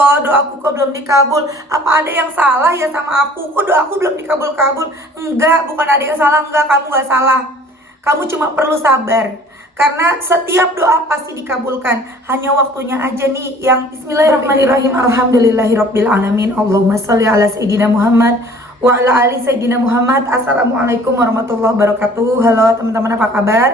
Allah, doaku kok belum dikabul. Apa ada yang salah ya sama aku? Kok doaku belum dikabul-kabul? Enggak, bukan ada yang salah, enggak, kamu gak salah. Kamu cuma perlu sabar. Karena setiap doa pasti dikabulkan. Hanya waktunya aja nih yang bismillahirrahmanirrahim. Alhamdulillahirabbil alamin. Allahumma sholli ala sayyidina Muhammad wa ala ali sayyidina Muhammad. Assalamualaikum warahmatullahi wabarakatuh. Halo teman-teman, apa kabar?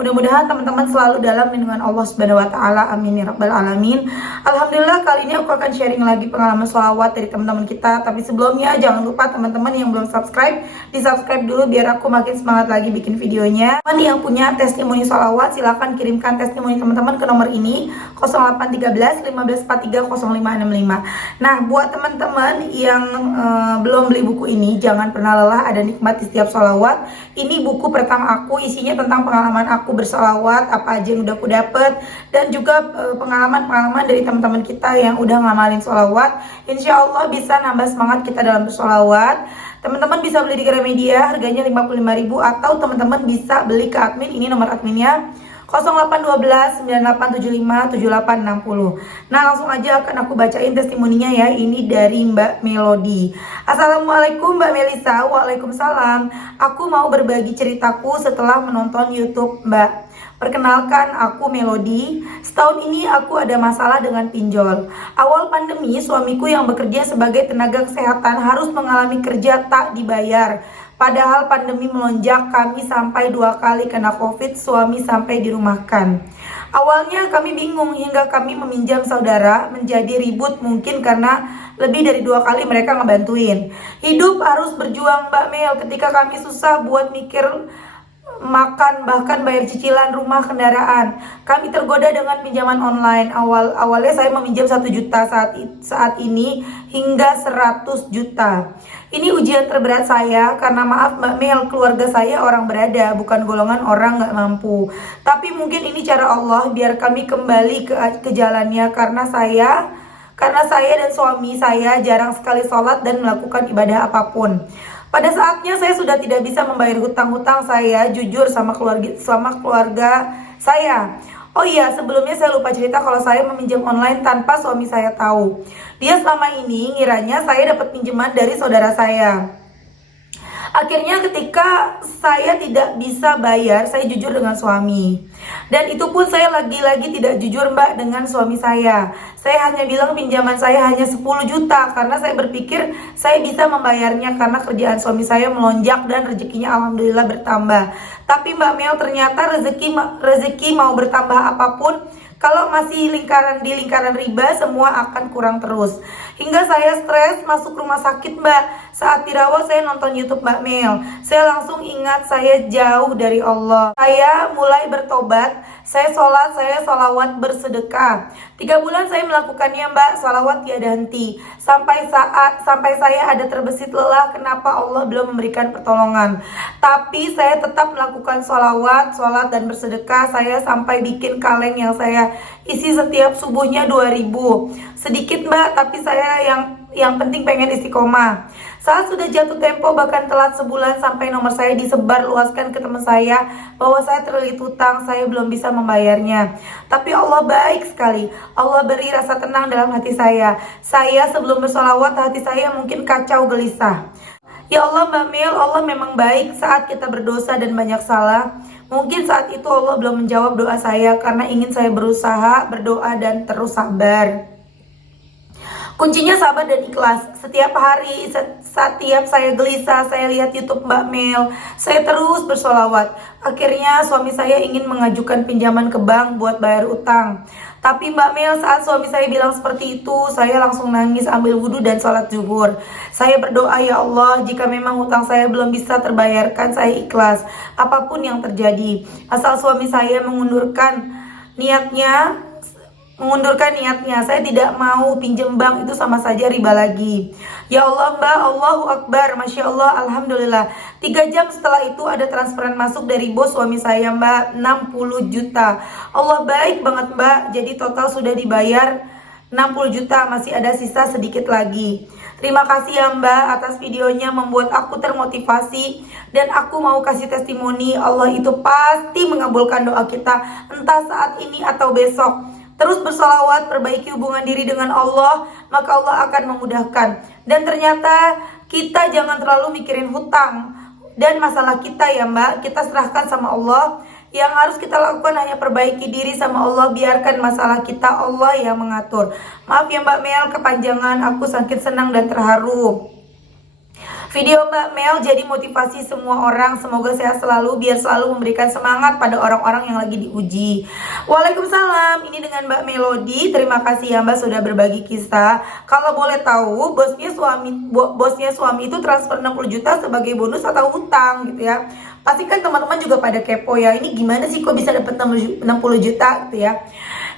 Mudah-mudahan teman-teman selalu dalam lindungan Allah Subhanahu wa taala. Amin ya rabbal alamin. Alhamdulillah, kali ini aku akan sharing lagi pengalaman sholawat dari teman-teman kita. Tapi sebelumnya jangan lupa teman-teman yang belum subscribe, di-subscribe dulu biar aku makin semangat lagi bikin videonya. Teman yang punya testimoni sholawat silahkan kirimkan testimoni teman-teman ke nomor ini 0813 1543 0565. Nah, buat teman-teman yang belum beli buku ini, jangan pernah lelah ada nikmat di setiap sholawat. Ini buku pertama aku, isinya tentang pengalaman aku bersolawat, apa aja yang udah aku dapet, dan juga pengalaman-pengalaman dari teman-teman kita yang udah ngamalin sholawat. Insya Allah bisa nambah semangat kita dalam bersolawat. Teman-teman bisa beli di Gramedia, harganya 55.000, atau teman-teman bisa beli ke admin, ini nomor adminnya 0812 9875 7860. Nah, langsung aja akan aku bacain testimoninya ya. Ini dari Mbak Melody. Assalamualaikum Mbak Melisa. Waalaikumsalam. Aku mau berbagi ceritaku setelah menonton YouTube Mbak. Perkenalkan, aku Melody. Setahun ini aku ada masalah dengan pinjol. Awal pandemi, suamiku yang bekerja sebagai tenaga kesehatan harus mengalami kerja tak dibayar. Padahal pandemi melonjak, kami sampai 2 kali kena COVID, suami sampai dirumahkan. Awalnya kami bingung hingga kami meminjam saudara, menjadi ribut mungkin karena lebih dari 2 kali mereka ngebantuin. Hidup harus berjuang Mbak Mel, ketika kami susah buat mikir makan, bahkan bayar cicilan rumah, kendaraan. Kami tergoda dengan pinjaman online. Awalnya saya meminjam 1 juta, saat ini hingga 100 juta. Ini ujian terberat saya karena maaf Mbak Mel, keluarga saya orang berada, bukan golongan orang nggak mampu. Tapi mungkin ini cara Allah biar kami kembali ke jalannya, karena saya dan suami saya jarang sekali sholat dan melakukan ibadah apapun. Pada saatnya saya sudah tidak bisa membayar hutang-hutang saya, jujur sama keluarga saya. Oh iya, sebelumnya saya lupa cerita kalau saya meminjam online tanpa suami saya tahu. Dia selama ini ngiranya saya dapat pinjaman dari saudara saya. Akhirnya ketika saya tidak bisa bayar, saya jujur dengan suami. Dan itu pun saya lagi-lagi tidak jujur Mbak dengan suami saya. Saya hanya bilang pinjaman saya hanya 10 juta karena saya berpikir saya bisa membayarnya karena kerjaan suami saya melonjak dan rezekinya alhamdulillah bertambah. Tapi Mbak Mel, ternyata rezeki mau bertambah apapun, kalau masih di lingkaran riba, semua akan kurang terus. Hingga saya stres masuk rumah sakit Mbak. Saat dirawat saya nonton YouTube Mbak Mel. Saya langsung ingat saya jauh dari Allah. Saya mulai bertobat. Saya sholat, saya sholawat, bersedekah. 3 bulan saya melakukannya Mbak, sholawat tiada henti. Sampai saya ada terbesit lelah, kenapa Allah belum memberikan pertolongan. Tapi saya tetap melakukan sholat dan bersedekah. Saya sampai bikin kaleng yang saya isi setiap subuhnya 2.000. Sedikit Mbak, tapi saya yang penting pengen istiqomah. Saat sudah jatuh tempo, bahkan telat sebulan, sampai nomor saya disebar luaskan ke teman saya bahwa saya terlilit hutang, saya belum bisa membayarnya. Tapi Allah baik sekali. Allah beri rasa tenang dalam hati saya. Saya sebelum bersolawat, hati saya mungkin kacau gelisah. Ya Allah Mbak Mel, Allah memang baik saat kita berdosa dan banyak salah. Mungkin saat itu Allah belum menjawab doa saya karena ingin saya berusaha, berdoa, dan terus sabar. Kuncinya sabar dan ikhlas. Setiap hari, setiap saya gelisah, saya lihat YouTube Mbak Mel, saya terus bersolawat. Akhirnya suami saya ingin mengajukan pinjaman ke bank buat bayar utang. Tapi Mbak Mel, saat suami saya bilang seperti itu, saya langsung nangis, ambil wudhu dan sholat zuhur. Saya berdoa, ya Allah, jika memang hutang saya belum bisa terbayarkan, saya ikhlas apapun yang terjadi. Asal suami saya mengundurkan niatnya, saya tidak mau pinjam bank, itu sama saja riba lagi. Ya Allah Mbak, Allahu Akbar, Masya Allah, Alhamdulillah. 3 jam setelah itu ada transferan masuk dari bos suami saya Mbak, 60 juta. Allah baik banget Mbak, jadi total sudah dibayar 60 juta, masih ada sisa sedikit lagi. Terima kasih ya Mbak atas videonya, membuat aku termotivasi. Dan aku mau kasih testimoni, Allah itu pasti mengabulkan doa kita, entah saat ini atau besok. terus bersolawat, perbaiki hubungan diri dengan Allah, maka Allah akan memudahkan. Dan ternyata kita jangan terlalu mikirin hutang dan masalah kita ya Mbak, kita serahkan sama Allah. Yang harus kita lakukan hanya perbaiki diri sama Allah, biarkan masalah kita Allah yang mengatur. Maaf ya Mbak Mel, kepanjangan, aku saking senang dan terharu. Video Mbak Mel jadi motivasi semua orang. Semoga sehat selalu, biar selalu memberikan semangat pada orang-orang yang lagi diuji. Waalaikumsalam, ini dengan Mbak Melody. Terima kasih ya Mbak sudah berbagi kisah. Kalau boleh tahu, bosnya suami itu transfer 60 juta sebagai bonus atau hutang gitu ya. Pasti kan teman-teman juga pada kepo ya, ini gimana sih kok bisa dapat 60 juta gitu ya.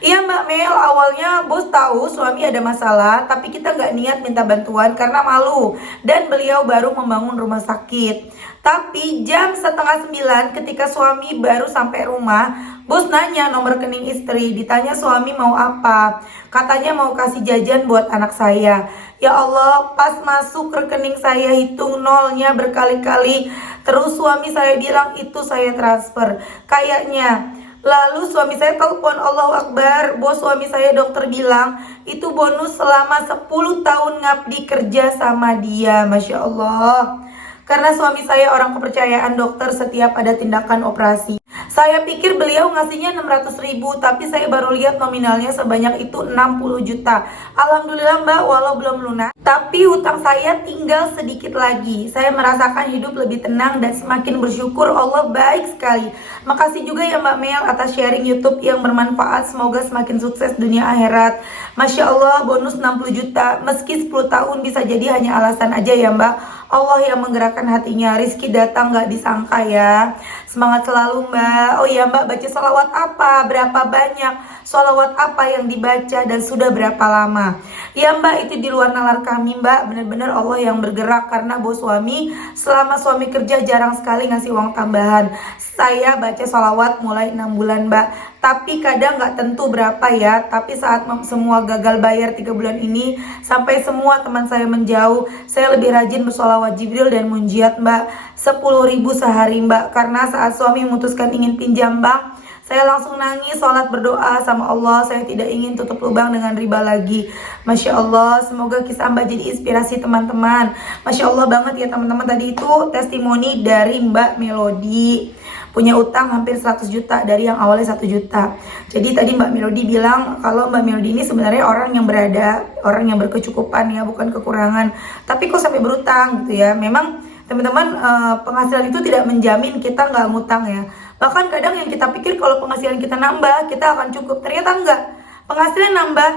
Iya Mbak Mel, awalnya bos tahu suami ada masalah, tapi kita nggak niat minta bantuan karena malu. Dan beliau baru membangun rumah sakit. Tapi jam 8:30 ketika suami baru sampai rumah, bos nanya nomor rekening istri. Ditanya suami mau apa, katanya mau kasih jajan buat anak saya. Ya Allah, pas masuk rekening saya hitung nolnya berkali-kali. Terus suami saya bilang itu saya transfer kayaknya. Lalu suami saya telepon, Allahu Akbar, bos suami saya dokter bilang itu bonus selama 10 tahun ngabdi kerja sama dia. Masya Allah. Karena suami saya orang kepercayaan dokter setiap ada tindakan operasi. Saya pikir beliau ngasihnya 600.000, tapi saya baru lihat nominalnya sebanyak itu 60 juta. Alhamdulillah Mbak, walau belum lunas, tapi hutang saya tinggal sedikit lagi. Saya merasakan hidup lebih tenang dan semakin bersyukur. Allah baik sekali. Makasih juga ya Mbak Mel atas sharing YouTube yang bermanfaat. Semoga semakin sukses dunia akhirat. Masya Allah, bonus 60 juta. Meski 10 tahun bisa jadi hanya alasan aja ya Mbak. Allah yang menggerakkan hatinya. Rizki datang gak disangka ya. Semangat selalu Mbak. Oh ya Mbak, baca sholawat apa? Berapa banyak? Sholawat apa yang dibaca dan sudah berapa lama? Ya Mbak, itu di luar nalar kami Mbak. Benar-benar Allah yang bergerak. Karena bos suami, selama suami kerja jarang sekali ngasih uang tambahan. Saya baca sholawat mulai 6 bulan Mbak. Tapi kadang nggak tentu berapa ya. Tapi saat semua gagal bayar 3 bulan ini, sampai semua teman saya menjauh, saya lebih rajin bersolawat Jibril dan munjiat Mbak. 10.000 sehari Mbak. Karena saat suami memutuskan ingin pinjam bank, saya langsung nangis, sholat berdoa sama Allah. Saya tidak ingin tutup lubang dengan riba lagi. Masya Allah, semoga kisah Mbak jadi inspirasi teman-teman. Masya Allah banget ya teman-teman. Tadi itu testimoni dari Mbak Melody. Punya utang hampir 100 juta dari yang awalnya 1 juta. Jadi tadi Mbak Melody bilang kalau Mbak Melody ini sebenarnya orang yang berada, orang yang berkecukupan ya, bukan kekurangan. Tapi kok sampai berutang gitu ya. Memang teman-teman, penghasilan itu tidak menjamin kita nggak ngutang ya. Bahkan kadang yang kita pikir kalau penghasilan kita nambah, kita akan cukup. Ternyata enggak. Penghasilan nambah,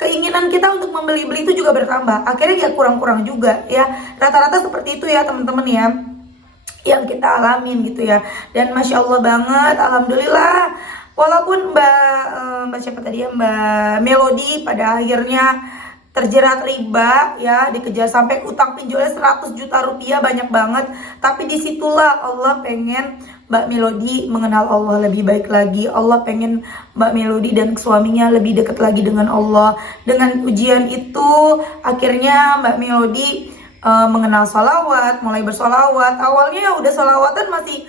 keinginan kita untuk membeli-beli itu juga bertambah. Akhirnya ya kurang-kurang juga ya. Rata-rata seperti itu ya teman-teman ya, yang kita alamin gitu ya. Dan Masya Allah banget, Alhamdulillah. Walaupun Mbak siapa tadi ya, Mbak Melody pada akhirnya terjerat riba ya, dikejar sampai utang pinjolnya 100 juta rupiah, banyak banget. Tapi disitulah Allah pengen Mbak Melody mengenal Allah lebih baik lagi. Allah pengen Mbak Melody dan suaminya lebih dekat lagi dengan Allah. Dengan ujian itu akhirnya Mbak Melody mengenal sholawat, mulai bersolawat. Awalnya udah sholawatan masih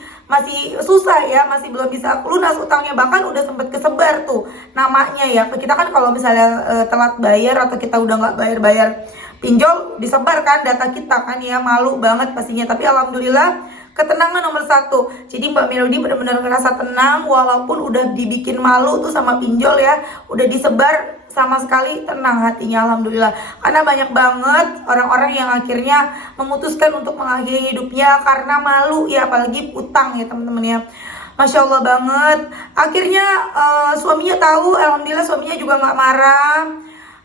susah ya, masih belum bisa lunas utangnya, bahkan udah sempet kesebar tuh namanya ya. Kita kan kalau misalnya telat bayar atau kita udah nggak bayar pinjol, disebar kan data kita kan ya, malu banget pastinya. Tapi alhamdulillah ketenangan nomor 1. Jadi Mbak Melody benar-benar ngerasa tenang walaupun udah dibikin malu tuh sama pinjol ya, udah disebar, sama sekali tenang hatinya alhamdulillah. Karena banyak banget orang-orang yang akhirnya memutuskan untuk mengakhiri hidupnya karena malu ya, apalagi utang ya teman-teman ya. Masya Allah banget. Akhirnya suaminya tahu, alhamdulillah suaminya juga nggak marah,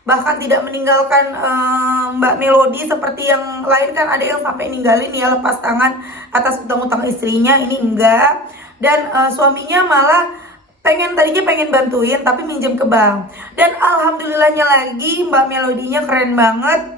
bahkan tidak meninggalkan Mbak Melody seperti yang lain kan, ada yang sampai ninggalin ya, lepas tangan atas utang-utang istrinya. Ini enggak. Dan suaminya malah tadinya pengen bantuin tapi minjem ke bank. Dan alhamdulillahnya lagi Mbak Melody-nya keren banget,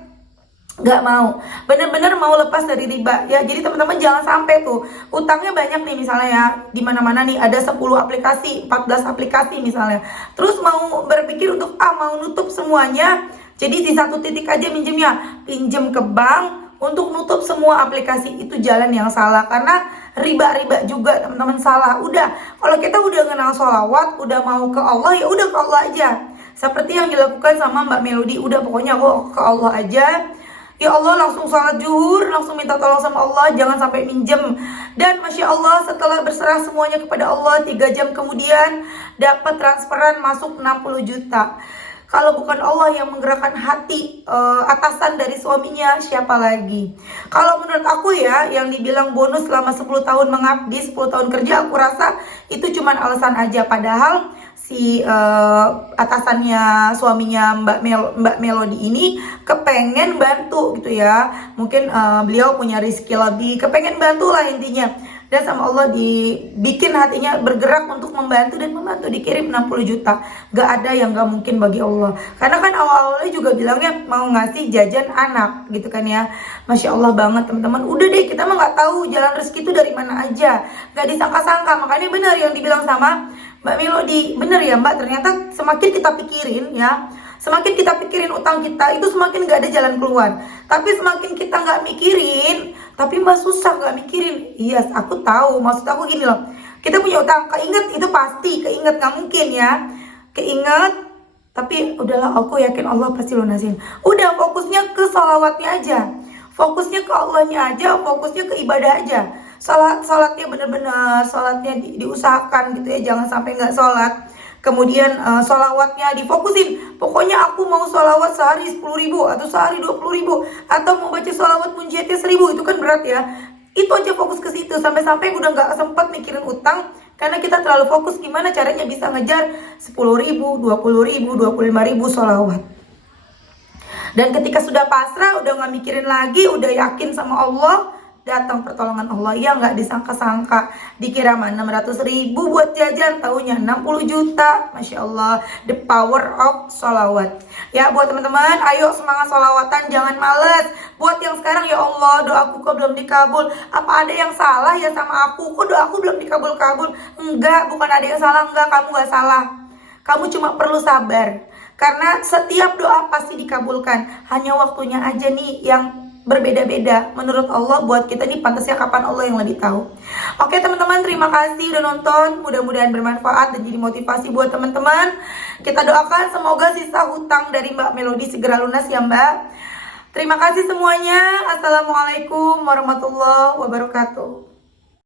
nggak mau, bener-bener mau lepas dari riba ya. Jadi teman-teman jangan sampai tuh utangnya banyak nih misalnya ya, di mana-mana nih ada 10 aplikasi, 14 aplikasi misalnya, terus mau berpikir untuk mau nutup semuanya, jadi di satu titik aja minjemnya, pinjem ke bank, untuk nutup semua aplikasi itu jalan yang salah. Karena riba juga teman-teman salah. Udah, kalau kita udah kenal sholawat, udah mau ke Allah, ya udah ke Allah aja. Seperti yang dilakukan sama Mbak Melody, udah pokoknya kok ke Allah aja. Ya Allah, langsung sholat zuhur, langsung minta tolong sama Allah, jangan sampai minjem. Dan Masya Allah, setelah berserah semuanya kepada Allah, 3 jam kemudian dapat transferan masuk 60 juta. Kalau bukan Allah yang menggerakkan hati atasan dari suaminya, siapa lagi? Kalau menurut aku ya, yang dibilang bonus selama 10 tahun mengabdi, 10 tahun kerja, aku rasa itu cuman alasan aja. Padahal si atasannya suaminya Mbak Melody ini kepengen bantu gitu ya. Mungkin beliau punya rezeki lebih, kepengen bantu lah intinya. Dan sama Allah dibikin hatinya bergerak untuk membantu, dan membantu, dikirim 60 juta. Gak ada yang gak mungkin bagi Allah. Karena kan awal-awalnya juga bilangnya mau ngasih jajan anak gitu kan ya. Masya Allah banget teman-teman. Udah deh, kita mah gak tahu jalan rezeki itu dari mana aja, gak disangka-sangka. Makanya benar yang dibilang sama Mbak Melody, bener ya Mbak, ternyata semakin kita pikirin ya, semakin kita pikirin utang kita itu semakin gak ada jalan keluar. Tapi semakin kita gak mikirin, tapi Mbak susah gak mikirin. Iya, aku tahu, maksud aku gini loh, kita punya utang, keinget itu pasti, keinget gak mungkin ya, keinget. Tapi udahlah, aku yakin Allah pasti lunasin. Udah, fokusnya ke sholawatnya aja, fokusnya ke Allahnya aja, fokusnya ke ibadah aja. Sholatnya bener-bener, sholatnya diusahakan gitu ya, jangan sampai nggak sholat. Kemudian sholawatnya difokusin, pokoknya aku mau sholawat sehari 10.000 atau sehari 20.000, atau mau baca sholawat munjiatnya 1.000, itu kan berat ya. Itu aja fokus ke situ, sampai-sampai udah nggak sempat mikirin utang, karena kita terlalu fokus gimana caranya bisa ngejar 10.000, 20.000, 25.000 sholawat. Dan ketika sudah pasrah, udah nggak mikirin lagi, udah yakin sama Allah, datang pertolongan Allah yang nggak disangka-sangka. Dikira mah 600.000 buat jajan, taunya 60 juta. Masya Allah, the power of sholawat. Ya buat teman-teman, ayo semangat sholawatan, jangan males. Buat yang sekarang, ya Allah doaku kok belum dikabul, apa ada yang salah ya sama aku, kok doaku belum dikabul-kabul? Enggak, bukan ada yang salah, enggak, kamu nggak salah. Kamu cuma perlu sabar, karena setiap doa pasti dikabulkan. Hanya waktunya aja nih yang berbeda-beda. Menurut Allah, buat kita nih pantasnya kapan, Allah yang lebih tahu. Oke teman-teman, terima kasih udah nonton. Mudah-mudahan bermanfaat dan jadi motivasi buat teman-teman. Kita doakan semoga sisa hutang dari Mbak Melody segera lunas ya Mbak. Terima kasih semuanya. Assalamualaikum warahmatullahi wabarakatuh.